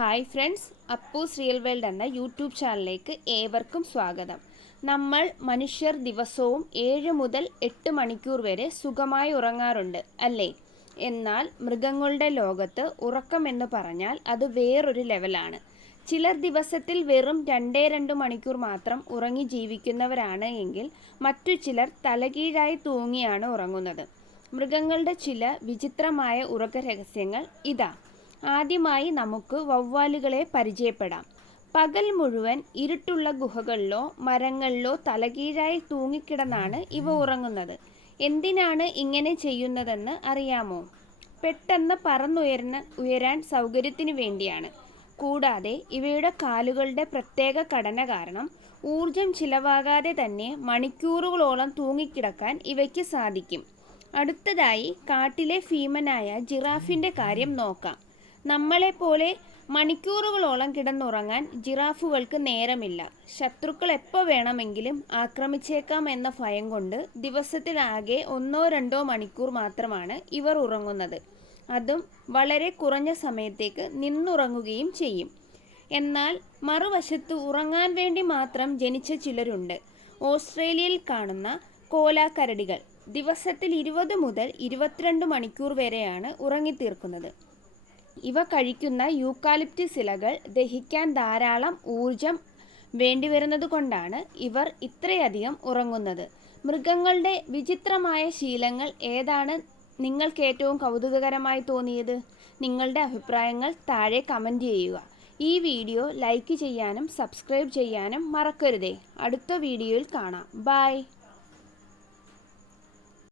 Hi friends, Appus real world എന്ന YouTube ചാനലിലേക്ക് ഏവർക്കും സ്വാഗതം. നമ്മൾ മനുഷ്യർ ദിവസവും 7 മുതൽ 8 മണിക്കൂർ വരെ സുഖമായി ഉറങ്ങാറുണ്ട് അല്ലേ? എന്നാൽ മൃഗങ്ങളുടെ ലോകത്ത് ഉറക്കം എന്ന് പറഞ്ഞാൽ അത് വേറൊരു ലെവലാണ്. ചിലർ ദിവസത്തിൽ വെറും 2 മണിക്കൂർ മാത്രം ഉറങ്ങി ജീവിക്കുന്നവരാണ് എങ്കിൽ മറ്റു ചിലർ തലകീഴായി തൂങ്ങിയാണ് ഉറങ്ങുന്നത്. മൃഗങ്ങളുടെ ചില വിചിത്രമായ ഉറക്ക രഹസ്യങ്ങൾ ഇതാ. ആദ്യമായി നമുക്ക് വവ്വാലുകളെ പരിചയപ്പെടാം. പകൽ മുഴുവൻ ഇരുട്ടുള്ള ഗുഹകളിലോ മരങ്ങളിലോ തലകീഴായി തൂങ്ങിക്കിടന്നാണ് ഇവ ഉറങ്ങുന്നത്. എന്തിനാണ് ഇങ്ങനെ ചെയ്യുന്നതെന്ന് അറിയാമോ? പെട്ടെന്ന് ഉയരാൻ സൗകര്യത്തിനു വേണ്ടിയാണ്. കൂടാതെ ഇവയുടെ കാലുകളുടെ പ്രത്യേക ഘടന കാരണം ഊർജം ചിലവാകാതെ തന്നെ മണിക്കൂറുകളോളം തൂങ്ങിക്കിടക്കാൻ ഇവയ്ക്ക് സാധിക്കും. അടുത്തതായി കാട്ടിലെ ഭീമനായ ജിറാഫിൻ്റെ കാര്യം നോക്കാം. നമ്മളെപ്പോലെ മണിക്കൂറുകളോളം കിടന്നുറങ്ങാൻ ജിറാഫുകൾക്ക് നേരമില്ല. ശത്രുക്കൾ എപ്പോൾ വേണമെങ്കിലും ആക്രമിച്ചേക്കാം എന്ന ഭയം കൊണ്ട് ദിവസത്തിലാകെ 1-2 മണിക്കൂർ മാത്രമാണ് ഇവർ ഉറങ്ങുന്നത്. അതും വളരെ കുറഞ്ഞ സമയത്തേക്ക് നിന്നുറങ്ങുകയും ചെയ്യും. എന്നാൽ മറുവശത്ത് ഉറങ്ങാൻ വേണ്ടി മാത്രം ജനിച്ച ചിലരുണ്ട്. ഓസ്ട്രേലിയയിൽ കാണുന്ന കോലാക്കരടികൾ ദിവസത്തിൽ 20 മുതൽ 22 മണിക്കൂർ വരെയാണ് ഉറങ്ങിത്തീർക്കുന്നത്. ഇവ കഴിക്കുന്ന യൂക്കാലിപ്റ്റസ് ഇലകൾ ദഹിക്കാൻ ധാരാളം ഊർജം വേണ്ടിവരുന്നത് കൊണ്ടാണ് ഇവർ ഇത്രയധികം ഉറങ്ങുന്നത്. മൃഗങ്ങളുടെ വിചിത്രമായ ശീലങ്ങൾ ഏതാണ് നിങ്ങൾക്ക് ഏറ്റവും കൗതുകകരമായി തോന്നിയത്? നിങ്ങളുടെ അഭിപ്രായങ്ങൾ താഴെ കമൻറ്റ് ചെയ്യുക. ഈ വീഡിയോ ലൈക്ക് ചെയ്യാനും സബ്സ്ക്രൈബ് ചെയ്യാനും മറക്കരുതേ. അടുത്ത വീഡിയോയിൽ കാണാം. ബൈ.